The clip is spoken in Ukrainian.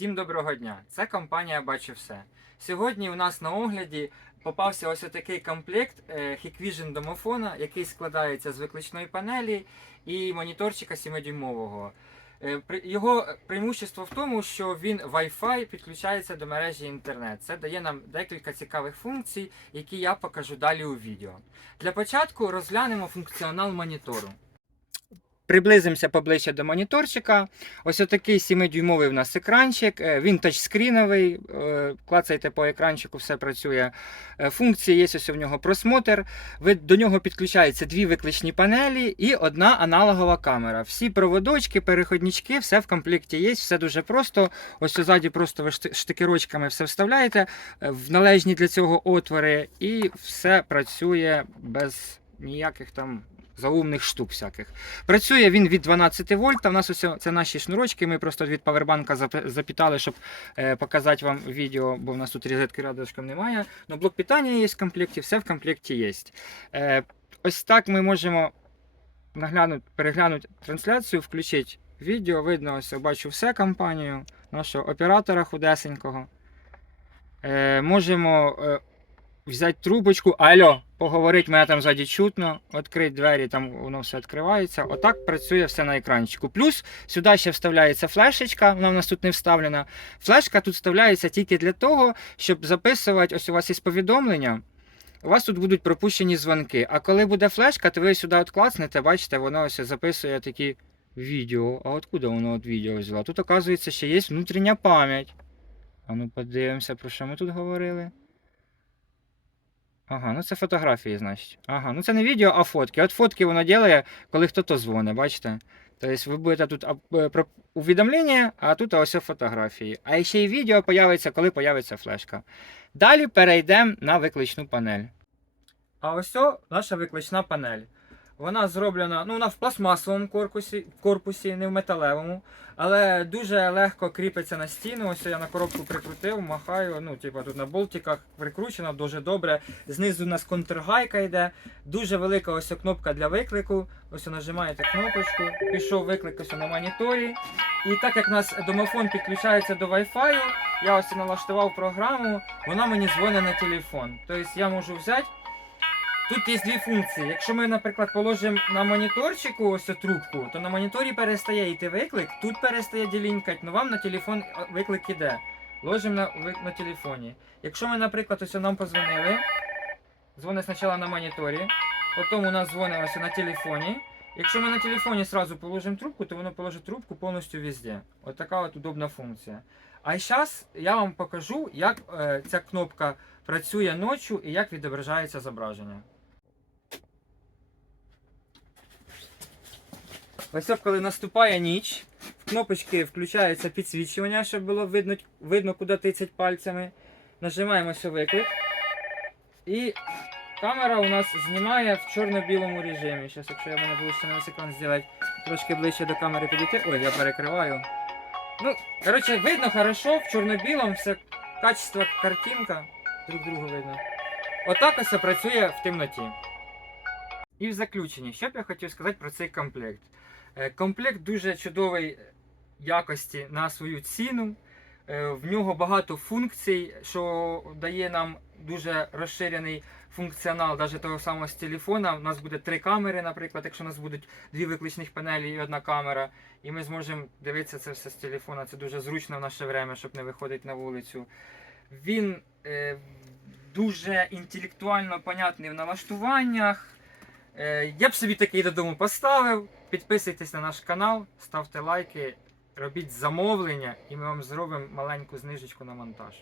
Всім доброго дня! Це компанія Бачу все. Сьогодні у нас на огляді попався ось такий комплект е, Hikvision домофона, який складається з викличної панелі і моніторчика 7-дюймового. Е, Його преимущество в тому, що він Wi-Fi підключається до мережі інтернет. Це дає нам декілька цікавих функцій, які я покажу далі у відео. Для початку розглянемо функціонал монітору. Приблизимося поближче до моніторчика. Ось отакий 7-дюймовий в нас екранчик. Е, Він тачскріновий. е, Клацайте по екранчику, все працює. Е, Функції є ось у нього просмотр. До нього підключаються дві викличні панелі і одна аналогова камера. Всі проводочки, переходнички, все в комплекті є, все дуже просто. Ось ззаді просто ви шти- штикерочками все вставляєте в належні для цього отвори, і все працює без ніяких там заумних штук всяких. Працює він від 12 вольт. У нас ось це наші шнурочки. Ми просто від павербанка зап- запітали, щоб е, показати вам відео, бо в нас тут розетки рядышком немає. Ну, блок питання є в комплекті, все в комплекті є. Е, ось так ми можемо наглянути, переглянути трансляцію, включити відео. Видно, ось бачу все компанію, нашого оператора худесенького. Е, можемо взяти трубочку, алло, поговорити, мене там ззаді чутно, відкрити двері, там воно все відкривається. Отак працює все на екранчику. Плюс сюди ще вставляється флешечка, вона в нас тут не вставлена. Флешка тут вставляється тільки для того, щоб записувати, ось у вас є повідомлення. У вас тут будуть пропущені дзвонки. А коли буде флешка, то ви сюди от клацнете, бачите, воно ось записує такі відео. А откуда воно от відео взяло? Тут, оказується, ще є внутрішня пам'ять. А ну подивимося, про що ми тут говорили. Ага, ну це фотографії, значить. Ага, ну це не відео, а фотки. От фотки воно ділає, коли хто-то дзвонить, бачите? Тобто ви будете тут е, про увідомлення, а тут ось фотографії. А ще й відео появиться, коли появиться флешка. Далі перейдемо на викличну панель. А ось наша виклична панель. Вона зроблена, ну вона в пластмасовому корпусі, корпусі, не в металевому, але дуже легко кріпиться на стіну. Ось я на коробку прикрутив, махаю. Ну, типу, тут на болтиках прикручено дуже добре. Знизу у нас контргайка йде. Дуже велика ось кнопка для виклику. Ось нажимаєте кнопочку, пішов виклик ось на моніторі. І так як у нас домофон підключається до Wi-Fi, я ось налаштував програму, вона мені дзвонить на телефон. Тобто я можу взяти. Тут є дві функції. Якщо ми, наприклад, положимо на моніторчику ось трубку, то на моніторі перестає йти виклик, тут перестає ділінькати, але вам на телефон виклик іде. Ложимо на, на телефоні. Якщо ми, наприклад, ось нам позвонили, дзвонить спочатку на моніторі, потім у нас дзвонить ось на телефоні. Якщо ми на телефоні сразу положимо трубку, то воно положить трубку повністю везде. От така от удобна функція. А зараз я вам покажу, як е, ця кнопка працює ночі і як відображається зображення. Ось коли наступає ніч, в кнопочки включається підсвічування, щоб було видно, видно куди тицять пальцями. Нажимаємо виклик. І камера у нас знімає в чорно-білому режимі. Зараз, якщо я мене вийде на екран зробити, трошки ближче до камери підійти. Ой, я перекриваю. Ну, коротше, видно хорошо, в чорно-білому все качество картинка. Друг другу видно. Отак ось працює в темноті. І в заключенні, що б я хотів сказати про цей комплект. Е, Комплект дуже чудовий якості на свою ціну. Е, В нього багато функцій, що дає нам дуже розширений функціонал навіть того самого з телефона. У нас буде три камери, наприклад, якщо у нас будуть дві викличних панелі і одна камера. І ми зможемо дивитися це все з телефона. Це дуже зручно в наше время, щоб не виходити на вулицю. Він е, дуже інтелектуально понятний в налаштуваннях. Е, я б собі такий додому поставив. Підписуйтесь на наш канал, ставте лайки, робіть замовлення, і ми вам зробимо маленьку знижечку на монтаж.